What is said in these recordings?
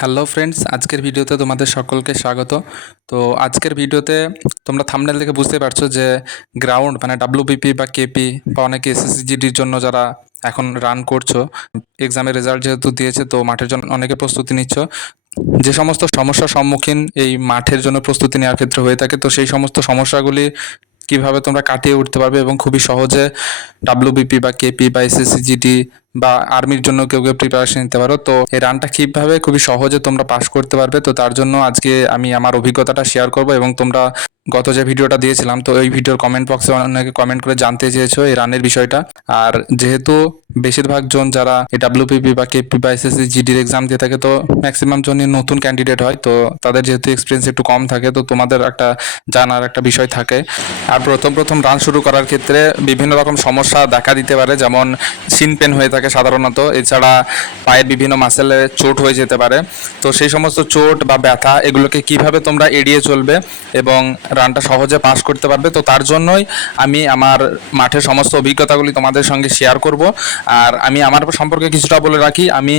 Hello friends, আজকের ভিডিওতে তোমাদের সকলকে স্বাগত। তো আজকের ভিডিওতে তোমরা থাম্বনেল দেখে বুঝতে পারছো যে গ্রাউন্ড মানে ডাব্লিউবিপি বা কেপি বা অনেকে এসএসসিজিডির জন্য যারা এখন রান করছো, এক্সামের রেজাল্ট যেহেতু দিয়েছে তো মাঠের জন্য অনেকে প্রস্তুতি নিচ্ছ। যে সমস্ত সমস্যার সম্মুখীন এই মাঠের জন্য প্রস্তুতি নেওয়ার ক্ষেত্রে হয়ে থাকে, তো সেই সমস্ত সমস্যাগুলি কিভাবে তোমরা কাটিয়ে উঠতে পারবে এবং খুবই সহজে ডাব্লিউবিপি বা কেপি বা এসএসসিজিডি বা আর্মির জন্য কেউ কেউ প্রিপারেশন নিতে পারো, তো এই রানটা কিভাবে খুবই সহজে তোমরা পাস করতে পারবে। তো তার জন্য আজকে আমি আমার অভিজ্ঞতাটা শেয়ার করব এবং তোমরা গত যে ভিডিওটা দিয়েছিলাম তো এই ভিডিওর কমেন্ট বক্সে অনেকে কমেন্ট করে জানতে চেয়েছো এই রানের বিষয়টা। আর যেহেতু বেশিরভাগ জন যারা এই ডাব্লিউপিপি বা কেপি বা এসএসসি জিডির এক্সাম দিয়ে থাকে, তো ম্যাক্সিমাম জনই নতুন ক্যান্ডিডেট হয়, তো তাদের যেহেতু এক্সপিরিয়েন্স একটু কম থাকে, তো তোমাদের একটা জানার একটা বিষয় থাকে। আর প্রথম প্রথম রান শুরু করার ক্ষেত্রে বিভিন্ন রকম সমস্যা দেখা দিতে পারে, যেমন শিন পেন হয়ে থাকে সাধারণত, এছাড়া পায়ের বিভিন্ন মাসেলে চোট হয়ে যেতে পারে। তো সেই সমস্ত চোট বা ব্যথা এগুলোকে কিভাবে তোমরা এড়িয়ে চলবে এবং রানটা সহজে পাস করতে পারবে, তো তার জন্যই আমি আমার মাঠের সমস্ত অভিজ্ঞতাগুলি তোমাদের সঙ্গে শেয়ার করব। আর আমি আমার সম্পর্কে কিছুটা বলে রাখি, আমি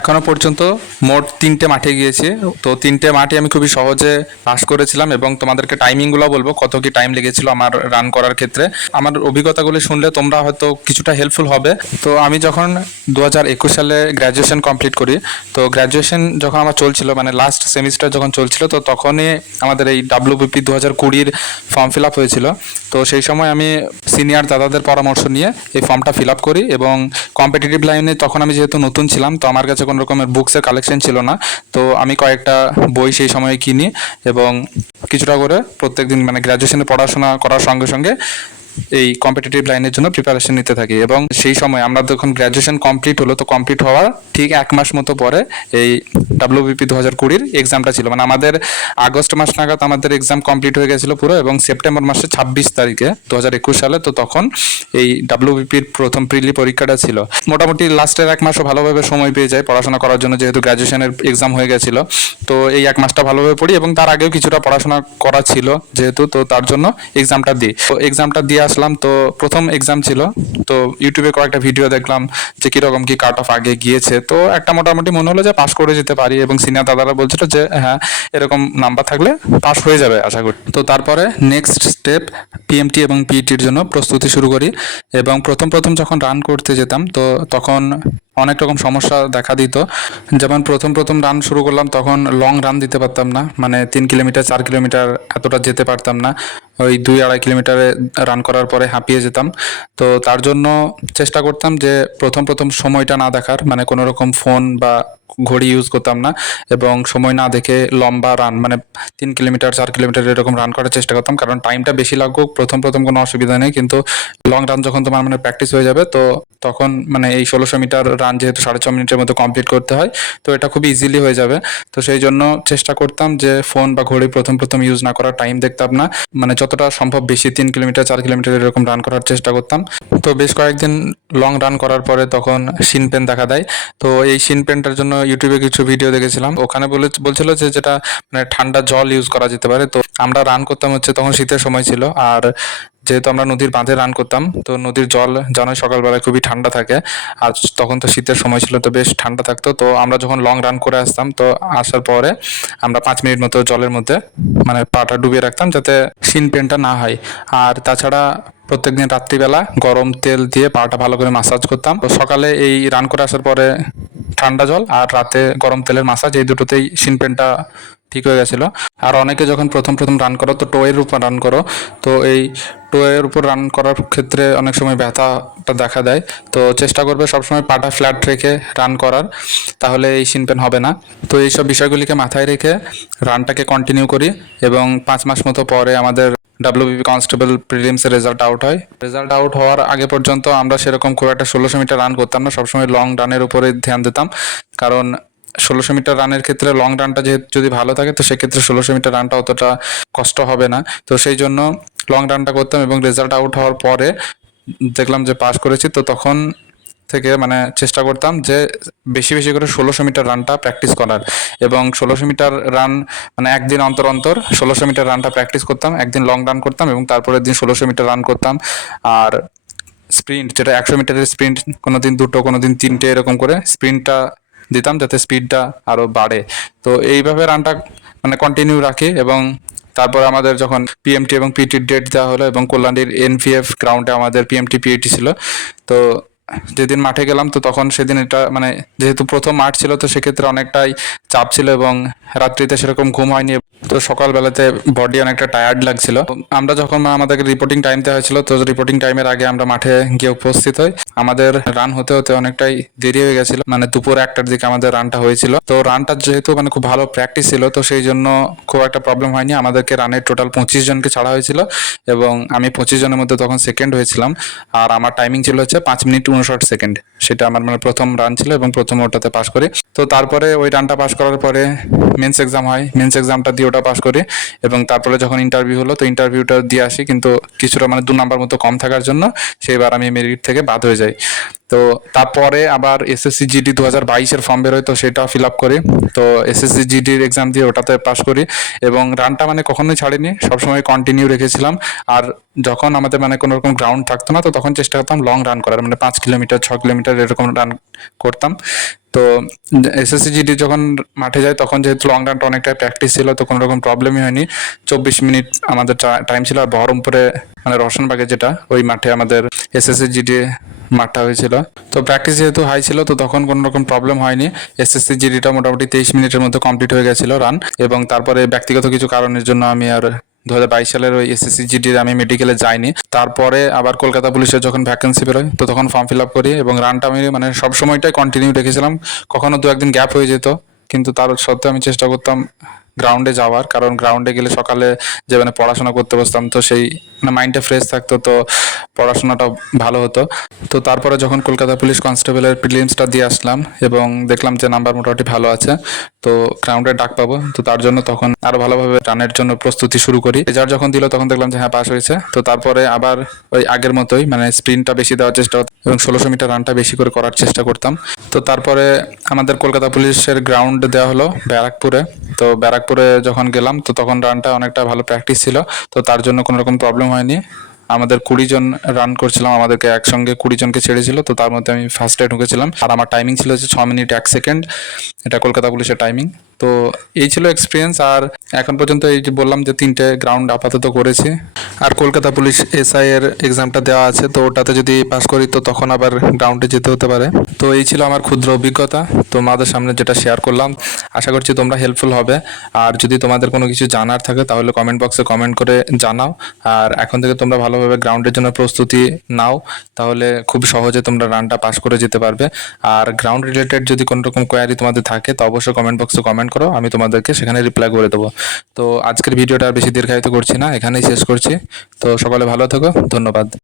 এখনও পর্যন্ত মোট 3টে মাঠে গিয়েছি, তো 3টে মাঠে আমি খুবই সহজে পাস করেছিলাম এবং তোমাদেরকে টাইমিংগুলো বলবো কত কি টাইম লেগেছিল আমার রান করার ক্ষেত্রে। আমার অভিজ্ঞতাগুলি শুনলে তোমরা হয়তো কিছুটা হেল্পফুল হবে। তো আমি যখন 2021 সালে গ্র্যাজুয়েশন কমপ্লিট করি, তো গ্র্যাজুয়েশন যখন আমার চলছিল মানে লাস্ট সেমিস্টার যখন চলছিল, তো তখনই আমাদের এই ডাব্লিউবিপি 2020 ফর্ম ফিল আপ হয়েছিল। তো সেই সময় আমি সিনিয়র দাদাদের পরামর্শ নিয়ে এই ফর্মটা ফিল আপ করি এবং কম্পিটিটিভ লাইনে তখন আমি যেহেতু নতুন ছিলাম, তো আমার কাছে কোনো রকমের বুকসের কালেকশন ছিল না, তো আমি কয়েকটা বই সেই সময় কিনি এবং কিছুটা করে প্রত্যেকদিন মানে গ্র্যাজুয়েশনে পড়াশোনা করার সঙ্গে সঙ্গে এই কম্পিটিটিভ লাইনের জন্য প্রিপারেশন নিতে থাকি। এবং সেই সময় আমরা যখন গ্র্যাজুয়েশন কমপ্লিট হলো, তো কমপ্লিট হওয়ার ঠিক 1 মাস মতো পরে এই ডাব্লিউবিপি 2020 এক্সামটা ছিল, মানে আমাদের আগস্ট মাস নাগাদ আমাদের এক্সাম কমপ্লিট হয়ে গেছিলো পুরো, এবং সেপ্টেম্বর মাসে 26 তারিখে 2021 সালে তো তখন এই ডাব্লিউবিপির প্রথম প্রিলি পরীক্ষাটা ছিল। মোটামুটি লাস্টের 1 মাসও ভালোভাবে সময় পেয়ে যায় পড়াশোনা করার জন্য, যেহেতু গ্র্যাজুয়েশনের এক্সাম হয়ে গেছিলো। তো এই 1 মাসটা ভালোভাবে পড়ি এবং তার আগেও কিছুটা পড়াশোনা করা ছিল যেহেতু, তো তার জন্য এক্সামটা দিই। তো এক্সামটা দিয়ে আসলাম, তো প্রথম এক্সাম ছিল, তো ইউটিউবে কয়েকটা ভিডিও দেখলাম যে কীরকম কি কাট অফ আগে গিয়েছে, তো একটা মোটামুটি মনে হলো যে পাস করে যেতে পারি, এবং সিনিয়র দাদারা বলছিল যে হ্যাঁ এরকম নাম্বার থাকলে পাস হয়ে যাবে আশা করি। তো তারপরে নেক্সট স্টেপ পিএমটি এবং পিইটির জন্য প্রস্তুতি শুরু করি। এবং প্রথম প্রথম যখন রান করতে যেতাম, তো তখন অনেক রকম সমস্যা দেখা দিত। যেমন প্রথম প্রথম রান শুরু করলাম তখন লং রান দিতে পারতাম না, মানে 3 কিলোমিটার 4 কিলোমিটার এতটা যেতে পারতাম না, ওই 2-2.5 কিলোমিটারে রান করার পরে হাঁপিয়ে যেতাম। তো তার জন্য চেষ্টা করতাম যে প্রথম প্রথম সময়টা না দেখার, মানে কোনো রকম ফোন বা ঘড়ি ইউজ করতাম না, এবং সময় না দেখে লম্বা রান মানে 3 কিলোমিটার 4 কিলোমিটার এরকম রান করার চেষ্টা করতাম, কারণ টাইমটা বেশি লাগুক প্রথম প্রথম কোনো অসুবিধা নেই, কিন্তু লং রান যখন তোমার মানে প্র্যাকটিস হয়ে যাবে, তো তখন মানে এই 1600 মিটার রান যেহেতু 6.5 মিনিটের মধ্যে কমপ্লিট করতে হয়, তো এটা খুবই ইজিলি হয়ে যাবে। তো সেই জন্য চেষ্টা করতাম যে ফোন বা ঘড়ি প্রথম প্রথম ইউজ না করার, টাইম দেখতাম না, মানে যতটা সম্ভব বেশি 3 কিলোমিটার 4 কিলোমিটার এরকম রান করার চেষ্টা করতাম। তো বেশ কয়েকদিন লং রান করার পরে তখন শিন পেন দেখা দেয়। তো এই শিন পেনটার জন্য ইউটিউবে কিছু ভিডিও দেখেছিলাম, ওখানে বলছিল যে যেটা মানে ঠান্ডা জল ইউজ করা যেতে পারে। তো আমরা রান করতাম হচ্ছে তখন শীতের সময় ছিল, আর যেহেতু আমরা নদীর বাঁধে রান করতাম, তো নদীর জল জানোই সকালবেলায় খুবই ঠান্ডা থাকে, আর তখন তো শীতের সময় ছিল তো বেশ ঠান্ডা থাকতো। তো আমরা যখন লং রান করে আসতাম, তো আসার পরে আমরা 5 মিনিট মতো জলের মধ্যে মানে পাটা ডুবিয়ে রাখতাম যাতে শিন পেনটা না হয়। আর তাছাড়া প্রত্যেকদিন রাত্রিবেলা গরম তেল দিয়ে পাটা ভালো করে মাসাজ করতাম। তো সকালে এই রান করে আসার পরে ঠান্ডা জল আর রাতে গরম তেলের মাসাজ, এই দুটোতেই শিন পেনটা ঠিক হয়ে গেছিলো। আর অনেকে যখন প্রথম প্রথম রান করো তো টোয়ের উপর রান করো, তো এই টোয়ের উপর রান করার ক্ষেত্রে অনেক সময় ব্যথাটা দেখা দেয়, তো চেষ্টা করবে সবসময় পাটা ফ্ল্যাট রেখে রান করার, তাহলে এই শিন পেন হবে না। তো এইসব বিষয়গুলিকে মাথায় রেখে রানটাকে কন্টিনিউ করি, এবং 5 মাস মতো পরে আমাদের ডাব্লিউবিপি কনস্টেবল প্রিলিমসের রেজাল্ট আউট হয়। রেজাল্ট আউট হওয়ার আগে পর্যন্ত আমরা সেরকম খুব একটা 1600 মিটার রান করতাম না, সবসময় লং রানের উপরে ধ্যান দিতাম, কারণ 1600 মিটার রানের ক্ষেত্রে লং রানটা যেহেতু যদি ভালো থাকে, তো সেক্ষেত্রে 1600 মিটার রানটা অতটা কষ্ট হবে না। তো সেই জন্য লং রানটা করতাম, এবং রেজাল্ট আউট হওয়ার পরে দেখলাম যে পাস করেছি, তো তখন থেকে মানে চেষ্টা করতাম যে বেশি বেশি করে 1600 মিটার রানটা প্র্যাকটিস করার, এবং 1600 মিটার রান মানে একদিন অন্তর অন্তর 1600 মিটার রানটা প্র্যাকটিস করতাম, একদিন লং রান করতাম এবং তারপরের দিন 1600 মিটার রান করতাম। আর স্প্রিন্ট যেটা 100 মিটারের স্প্রিন্ট, কোনো দিন 2টো কোনো দিন 3টে এরকম করে স্প্রিন্টটা দিতাম যাতে স্পিডটা আরও বাড়ে। তো এইভাবে রানটা মানে কন্টিনিউ রাখি এবং তারপর আমাদের যখন পিএমটি এবং পিটির ডেট দেওয়া হলো এবং কল্যাণীর এনপিএফ গ্রাউন্ডে আমাদের পিএমটি পিএটি ছিল। তো যেদিন মাঠে গেলাম তো তখন সেদিন এটা মানে যেহেতু প্রথম মাঠ ছিল তো সেক্ষেত্রে অনেকটাই চাপ ছিল এবং রাত্রিতে সেরকম ঘুম হয়নি। তো সকালবেলাতে বডি অনেকটা টায়ার্ড লাগছিল। আমরা যখন আমাদেরকে রিপোর্টিং টাইম দেওয়া হয়েছিল তো রিপোর্টিং টাইমের আগে আমরা মাঠে গিয়ে উপস্থিত হই। আমাদের রান হতে হতে অনেকটাই দেরি হয়ে গেছিল, মানে দুপুর 1টার দিকে আমাদের রানটা হয়েছিল। তো রানটা যেহেতু মানে খুব ভালো প্র্যাকটিস ছিল তো সেই জন্য খুব একটা প্রবলেম হয়নি। আমাদেরকে রানের টোটাল 25 জনকে ছাড়া হয়েছিল এবং আমি 25 জনের মধ্যে তখন সেকেন্ড হয়েছিলাম। আর আমার টাইমিং ছিল হচ্ছে 5 মিনিট 59 সেকেন্ড। সেটা আমার মানে প্রথম রান ছিল এবং প্রথম ওটাতে পাস করি। তো তারপরে ওই রানটা পাস করার পরে মেন্স এক্সাম হয়, মেন্স এক্সামটা দিয়ে ওটা পাস করি এবং তারপরে যখন ইন্টারভিউ হলো তো ইন্টারভিউটা দিয়ে আসি, কিন্তু কিছুটা মানে 2 নাম্বার মতো কম থাকার জন্য সেইবার আমি মেরিট থেকে বাদ হয়ে যাই। তো তারপরে আবার এসএসসি জিডি 2022-এর ফর্ম বেরোয় তো সেটা ফিল আপ করি। তো এসএসসি জিডির এক্সাম দিয়ে ওটাতে পাস করি এবং রানটা মানে কখনোই ছাড়িনি, সবসময় কন্টিনিউ রেখেছিলাম। আর যখন আমাদের মানে কোনো রকম গ্রাউন্ড থাকতো না তো তখন চেষ্টা করতাম লং রান করার, মানে 5 কিলোমিটার 6 কিলোমিটার এরকম রান করতাম। তো এসএসসি জিডি যখন মাঠে যায় তখন যেহেতু লং রানটা অনেকটা প্র্যাকটিস ছিল তো কোনো রকম প্রবলেমই হয়নি। 24 মিনিট আমাদের টাইম ছিল। আর বহরমপুরে মানে রওশনবাগে যেটা ওই মাঠে আমাদের এসএসসি জিডি মাঠটা হয়েছিল। তো প্র্যাকটিস যেহেতু হাই ছিল তো তখন কোনো রকম প্রবলেম হয়নি। এসএসসি জিডিটা মোটামুটি 23 মিনিটের মধ্যে কমপ্লিট হয়ে গেছিল রান। এবং তারপরে ব্যক্তিগত কিছু কারণের জন্য আমি আর 2022 সালের ওই এসএসসি জিডির আমি মেডিকেলে যাইনি। তারপরে আবার কলকাতা পুলিশের যখন ভ্যাকেন্সি বেরোয় তো তখন ফর্ম ফিল আপ করি এবং রানটা আমি মানে সব সময়টাই কন্টিনিউ রেখেছিলাম। কখনো 2-1 দিন গ্যাপ হয়ে যেত, কিন্তু তার সত্ত্বেও আমি চেষ্টা করতাম গ্রাউন্ডে যাওয়ার, কারণ গ্রাউন্ডে গেলে সকালে যে মানে পড়াশোনা করতে বসতাম তো সেই মানে মাইন্ডটা ফ্রেশ থাকতো, তো পড়াশোনাটাও ভালো হতো। তো তারপরে যখন কলকাতা পুলিশ কনস্টেবলের প্রিলিমসটা দিয়ে আসলাম এবং দেখলাম যে নাম্বার মোটামুটি ভালো আছে তো গ্রাউন্ডে ডাক পাবো, তো তার জন্য তখন আরো ভালোভাবে রানের জন্য প্রস্তুতি শুরু করি। রেজাল্ট যখন দিল তখন দেখলাম যে হ্যাঁ পাস হয়েছে। তো তারপরে আবার ওই আগের মতোই মানে স্প্রিন্টটা বেশি দেওয়ার চেষ্টা করতাম এবং 1600 মিটার রানটা বেশি করে করার চেষ্টা করতাম। তো তারপরে আমাদের কলকাতা পুলিশের গ্রাউন্ড দেওয়া হলো ব্যারাকপুরে। তো ব্যারাকপুরে যখন গেলাম তো তখন রানটা অনেকটা ভালো প্র্যাকটিস ছিল, তো তার জন্য কোনো রকম প্রবলেম হয়নি। আমাদের 20 জন রান করছিলাম, আমাদেরকে একসঙ্গে 20 জনকে ছেড়েছিল, তো তার মধ্যে আমি ফার্স্টে ঢুকেছিলাম আর আমার টাইমিং ছিল হচ্ছে 6 মিনিট 1 সেকেন্ড। এটা কলকাতা পুলিশের টাইমিং। তো এই ছিল এক্সপিরিয়েন্স। আর এখন পর্যন্ত এই যে বললাম যে 3টে গ্রাউন্ড আপাতত করেছি। আর কলকাতা পুলিশ এসআই এর এক্সামটা দেওয়া আছে, তো ওটাতে যদি পাস করি তো তখন আবার গ্রাউন্ডে যেতে হতে পারে। তো এই ছিল আমার ক্ষুদ্র অভিজ্ঞতা তোমাদের সামনে যেটা শেয়ার করলাম। আশা করছি তোমরা হেল্পফুল হবে। আর যদি তোমাদের কোনো কিছু জানার থাকে তাহলে কমেন্ট বক্সে কমেন্ট করে জানাও। আর এখন থেকে তোমরা ভালোভাবে গ্রাউন্ডের জন্য প্রস্তুতি নাও, তাহলে খুব সহজে তোমরা রানটা পাস করে যেতে পারবে। আর গ্রাউন্ড রিলেটেড যদি কোনো রকম কোয়ারি তোমাদের থাকে তো অবশ্যই কমেন্ট বক্সে কমেন্ট করো, আমি তোমাদেরকে সেখানে রিপ্লাই করে দেবো। তো আজকের ভিডিওটা আর বেশি দীর্ঘায়িত করছি না, এখানেই শেষ করছি। তো সকলে ভালো থেকো, ধন্যবাদ।